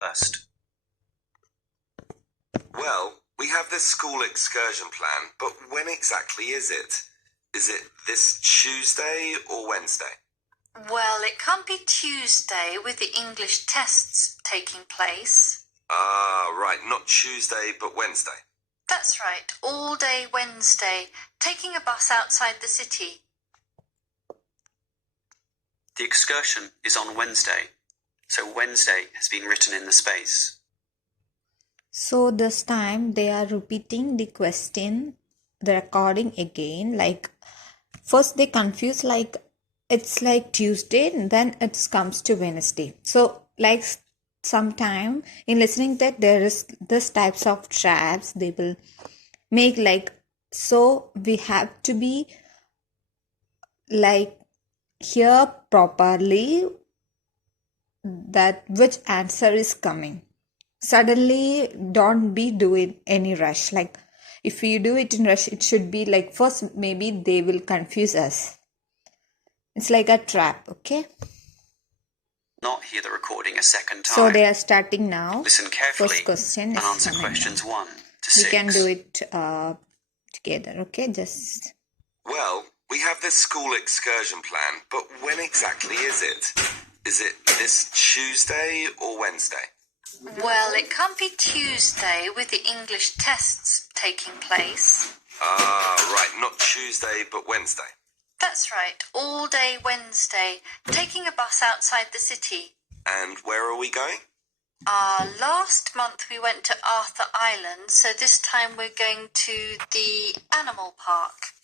first. Well, we have this school excursion plan, but when exactly is it? Is it this Tuesday or Wednesday? Well, it can't be Tuesday with the English tests taking place. Ah, right, not Tuesday, but Wednesday. That's right, all day Wednesday, taking a bus outside the city. The excursion is on Wednesday, so Wednesday has been written in the space. So this time they are repeating the question, the recording again. Like first they confuse, like it's like Tuesday and then it comes to Wednesday. So like sometime in listening that there is this types of traps they will make, like, so we have to be like hear properly that which answer is coming. Suddenly don't be doing any rush. Like if you do it in rush, it should be like first maybe they will confuse us. It's like a trap, okay? Not hear the recording a second time. So they are starting now. Listen carefully First question and is answer coming questions now. 1 to We 6. can do it together, okay? Just Well, we have this school excursion plan, but when exactly is it? Is it this Tuesday or Wednesday? Well, it can't be Tuesday with the English tests taking place. Ah, right, not Tuesday, but Wednesday. That's right, all day Wednesday, taking a bus outside the city. And where are we going? Last month we went to Arthur Island, so this time we're going to the animal park.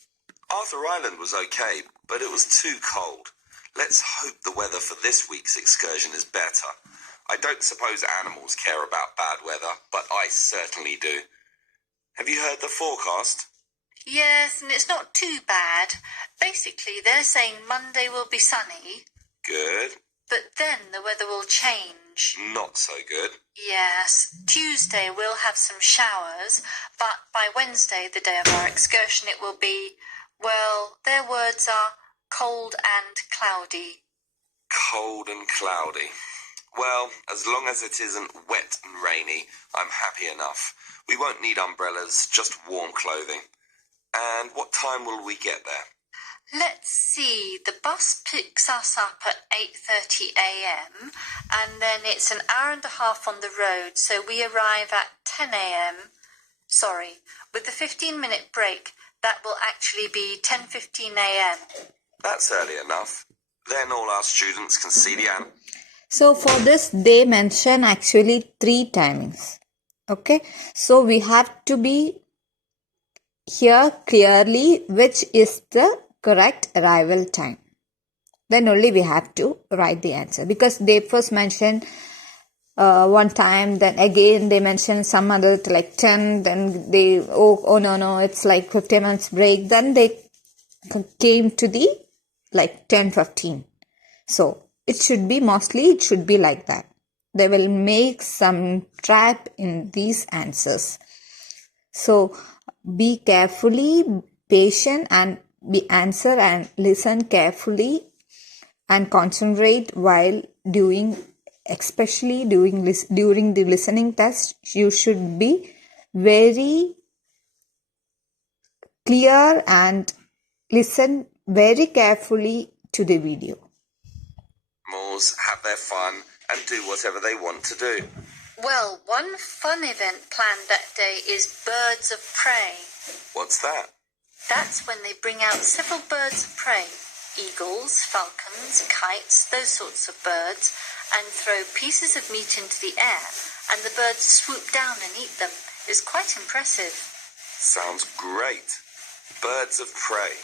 Arthur Island was okay, but it was too cold. Let's hope the weather for this week's excursion is better. I don't suppose animals care about bad weather, but I certainly do. Have you heard the forecast? Yes, and it's not too bad. Basically, they're saying Monday will be sunny. Good. But then the weather will change. Not so good. Yes, Tuesday we'll have some showers, but by Wednesday, the day of our excursion, it will be, well, their words are cold and cloudy. Cold and cloudy. Well, as long as it isn't wet and rainy, I'm happy enough. We won't need umbrellas, just warm clothing. And what time will we get there? Let's see, the bus picks us up at 8:30 a.m. and then it's an hour and a half on the road, so we arrive at 10 a.m. Sorry, with the 15-minute break, that will actually be 10:15 a.m. That's early enough. Then all our students can see the animal. so for this they mention actually 3 timings. Okay, so we have to be here clearly which is the correct arrival time. Then only we have to write the answer, because they first mentioned one time, then again they mentioned some other like 10, then they oh no it's like 15 minutes break, then they came to the like 10:15. So it should be like that. They will make some trap in these answers. So be carefully patient and be answer and listen carefully and concentrate while doing, especially during the listening test. You should be very clear and listen very carefully to the video. Animals have their fun and do whatever they want to do. Well, one fun event planned that day is Birds of Prey. What's that? That's when they bring out several birds of prey, eagles, falcons, kites, those sorts of birds, and throw pieces of meat into the air, and the birds swoop down and eat them. It's quite impressive. Sounds great. Birds of prey.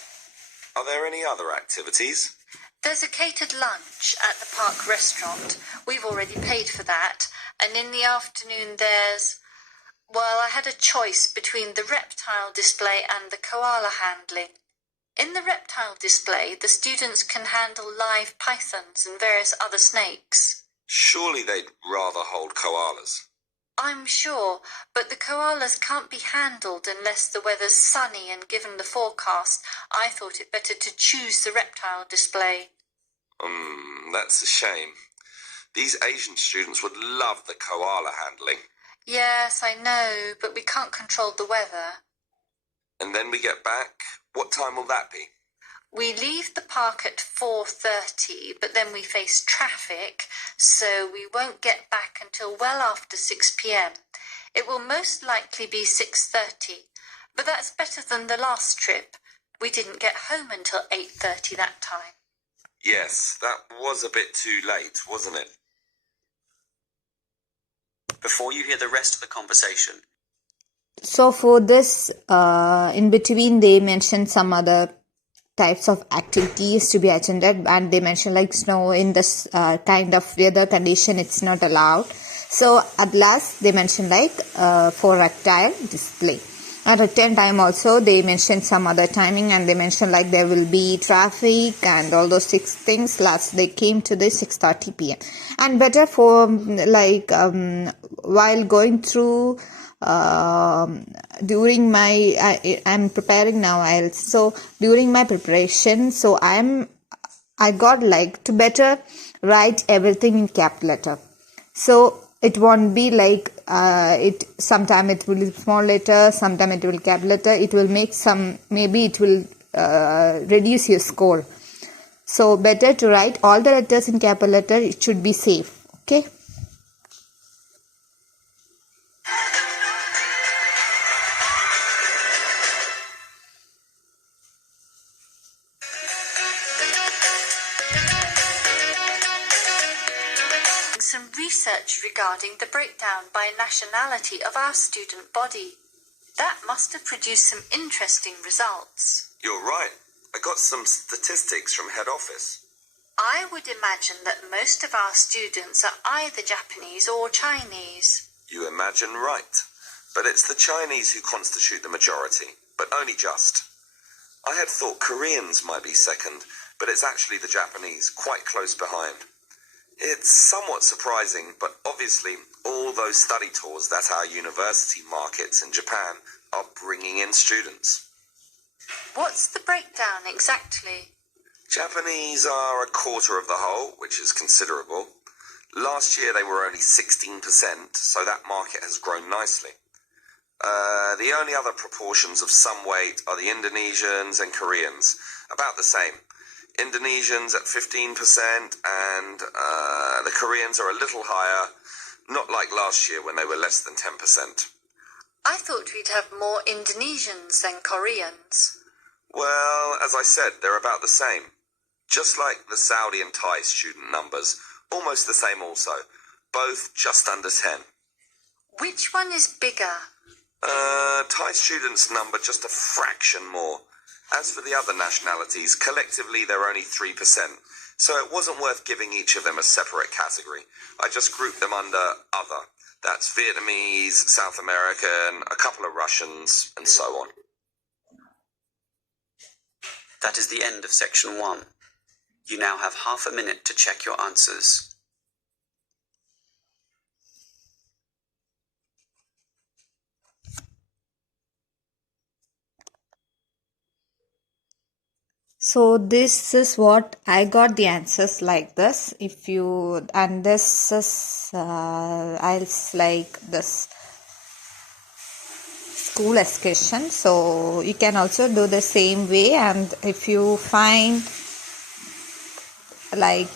Are there any other activities? There's a catered lunch at the park restaurant. We've already paid for that. And in the afternoon there's... Well, I had a choice between the reptile display and the koala handling. In the reptile display, the students can handle live pythons and various other snakes. Surely they'd rather hold koalas. I'm sure, but the koalas can't be handled unless the weather's sunny, and given the forecast, I thought it better to choose the reptile display. That's a shame. These Asian students would love the koala handling. Yes, I know, but we can't control the weather. And then we get back. What time will that be? We leave the park at 4:30, but then we face traffic, so we won't get back until well after 6 p.m. It will most likely be 6:30, but that's better than the last trip. We didn't get home until 8:30 that time. Yes, that was a bit too late, wasn't it? Before you hear the rest of the conversation, So for this, in between, they mentioned some other types of activities to be attended, and they mentioned like snow in this kind of weather condition, it's not allowed. So at last, they mentioned like for reptile display. At return time also, they mentioned some other timing, and they mentioned like there will be traffic and all those 6 things. Last they came to the 6:30 p.m. and better for like while going through during my I'm preparing now IELTS. So during my preparation, so I got like to better write everything in cap letter. So it won't be like it. Sometime it will be small letter, sometime it will cap letter. It will make some, maybe it will reduce your score. So better to write all the letters in capital letter. It should be safe. Okay. Some research regarding the breakdown by nationality of our student body. That must have produced some interesting results. You're right. I got some statistics from head office. I would imagine that most of our students are either Japanese or Chinese. You imagine right. But it's the Chinese who constitute the majority, but only just. I had thought Koreans might be second, but it's actually the Japanese, quite close behind. It's somewhat surprising, but obviously all those study tours that our university markets in Japan are bringing in students. What's the breakdown exactly? Japanese are a quarter of the whole, which is considerable. Last year they were only 16%, so that market has grown nicely. The only other proportions of some weight are the Indonesians and Koreans, about the same. Indonesians at 15% and the Koreans are a little higher, not like last year when they were less than 10%. I thought we'd have more Indonesians than Koreans. Well, as I said, they're about the same. Just like the Saudi and Thai student numbers, almost the same also, both just under 10. Which one is bigger? Thai students number just a fraction more. As for the other nationalities, collectively they're only 3%, so it wasn't worth giving each of them a separate category. I just grouped them under other. That's Vietnamese, South American, a couple of Russians, and so on. that is the end of section 1. You now have half a minute to check your answers. So this is what I got the answers like this. If you, and this is I'll like this school excursion. So you can also do the same way, and if you find like